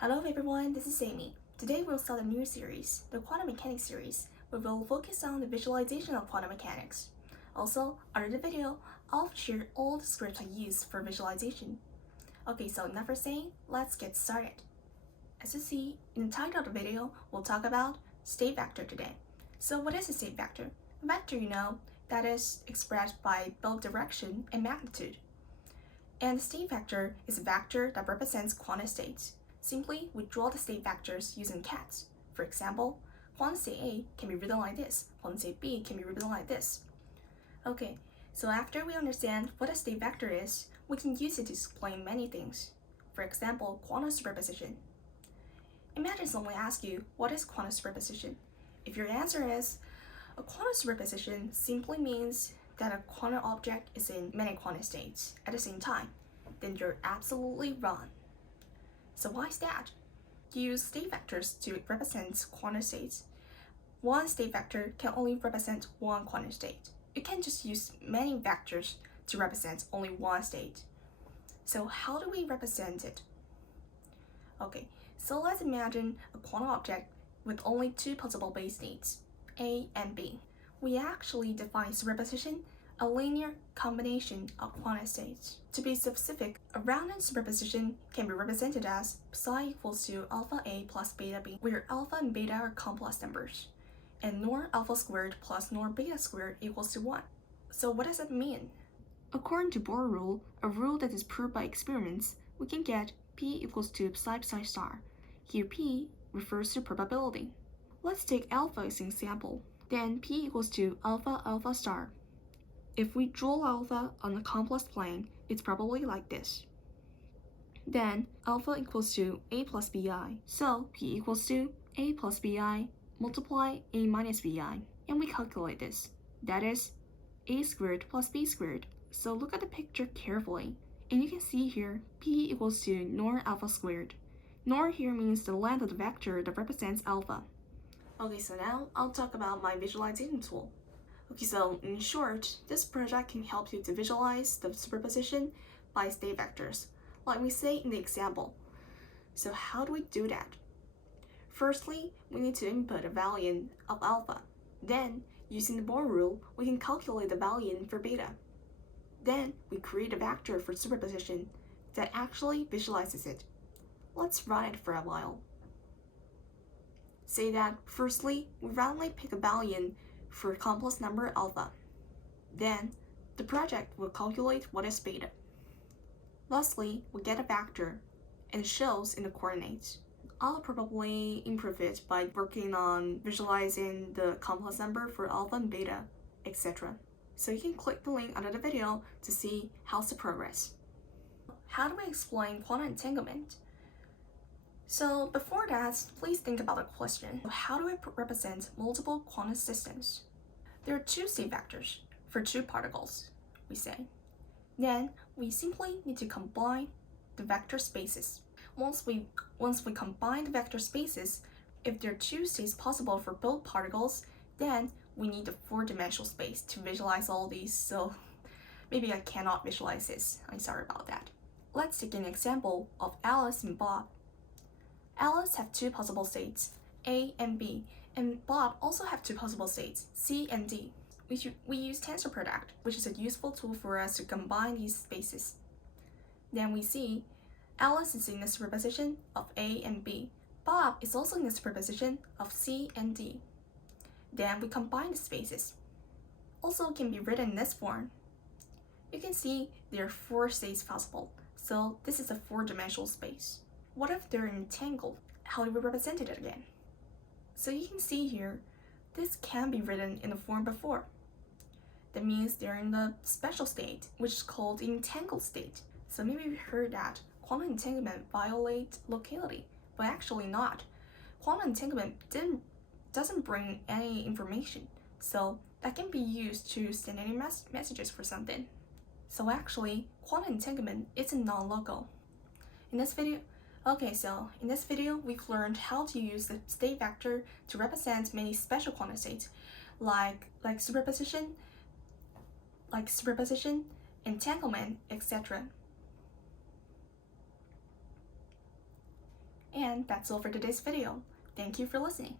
Hello everyone, this is Amy. Today we'll start a new series, the quantum mechanics series, where we'll focus on the visualization of quantum mechanics. Also, under the video, I'll share all the scripts I use for visualization. Okay, so enough for saying, let's get started. As you see, in the title of the video, we'll talk about state vector today. So what is a state vector? A vector, that is expressed by both direction and magnitude. And the state vector is a vector that represents quantum states. Simply, we draw the state vectors using cats. For example, quantum state A can be written like this, quantum state B can be written like this. Okay, so after we understand what a state vector is, we can use it to explain many things. For example, quantum superposition. Imagine someone asks you, what is quantum superposition? If your answer is, a quantum superposition simply means that a quantum object is in many quantum states at the same time, then you're absolutely wrong. So why is that? You use state vectors to represent quantum states. One state vector can only represent one quantum state. You can't just use many vectors to represent only one state. So how do we represent it? Okay, so let's imagine a quantum object with only two possible base states, A and B. We actually define superposition a linear combination of quantum states. To be specific, a random superposition can be represented as psi equals to alpha A plus beta B, where alpha and beta are complex numbers, and nor alpha squared plus nor beta squared equals to 1. So what does that mean? According to Bohr rule, a rule that is proved by experiments, we can get P equals to psi psi star. Here P refers to probability. Let's take alpha as an example. Then P equals to alpha alpha star. If we draw alpha on a complex plane, it's probably like this. Then alpha equals to A plus BI. So P equals to A plus BI multiply A minus BI. And we calculate this. That is A squared plus B squared. So look at the picture carefully. And you can see here P equals to nor alpha squared. Nor here means the length of the vector that represents alpha. Okay, so now I'll talk about my visualization tool. Okay, so in short, this project can help you to visualize the superposition by state vectors, like we say in the example. So how do we do that? Firstly, we need to input a value of alpha. Then, using the Bohr rule, we can calculate the value for beta. Then, we create a vector for superposition that actually visualizes it. Let's run it for a while. Say that, firstly, we randomly pick a value for a complex number alpha. Then, the project will calculate what is beta. Lastly, we get a vector, and it shows in the coordinates. I'll probably improve it by working on visualizing the complex number for alpha and beta, etc. So you can click the link under the video to see how's the progress. How do we explain quantum entanglement? So before that, please think about the question, how do we represent multiple quantum systems? There are two state vectors for two particles, we say. Then we simply need to combine the vector spaces. Once we combine the vector spaces, if there are two states possible for both particles, then we need a four-dimensional space to visualize all these, so maybe I cannot visualize this. I'm sorry about that. Let's take an example of Alice and Bob. Alice have two possible states, A and B, and Bob also have two possible states, C and D. We use tensor product, which is a useful tool for us to combine these spaces. Then we see Alice is in the superposition of A and B. Bob is also in the superposition of C and D. Then we combine the spaces. Also can be written in this form. You can see there are four states possible, so this is a four-dimensional space. What if they're entangled? How do we represent it again? So you can see here, this can be written in the form before. That means they're in the special state, which is called the entangled state. So maybe you heard that quantum entanglement violates locality, but actually not. Quantum entanglement doesn't bring any information, so that can be used to send any messages for something. So actually, quantum entanglement isn't non-local. In this video, we've learned how to use the state vector to represent many special quantum states, like superposition, entanglement, etc. And And that's all for today's video. Thank you for listening.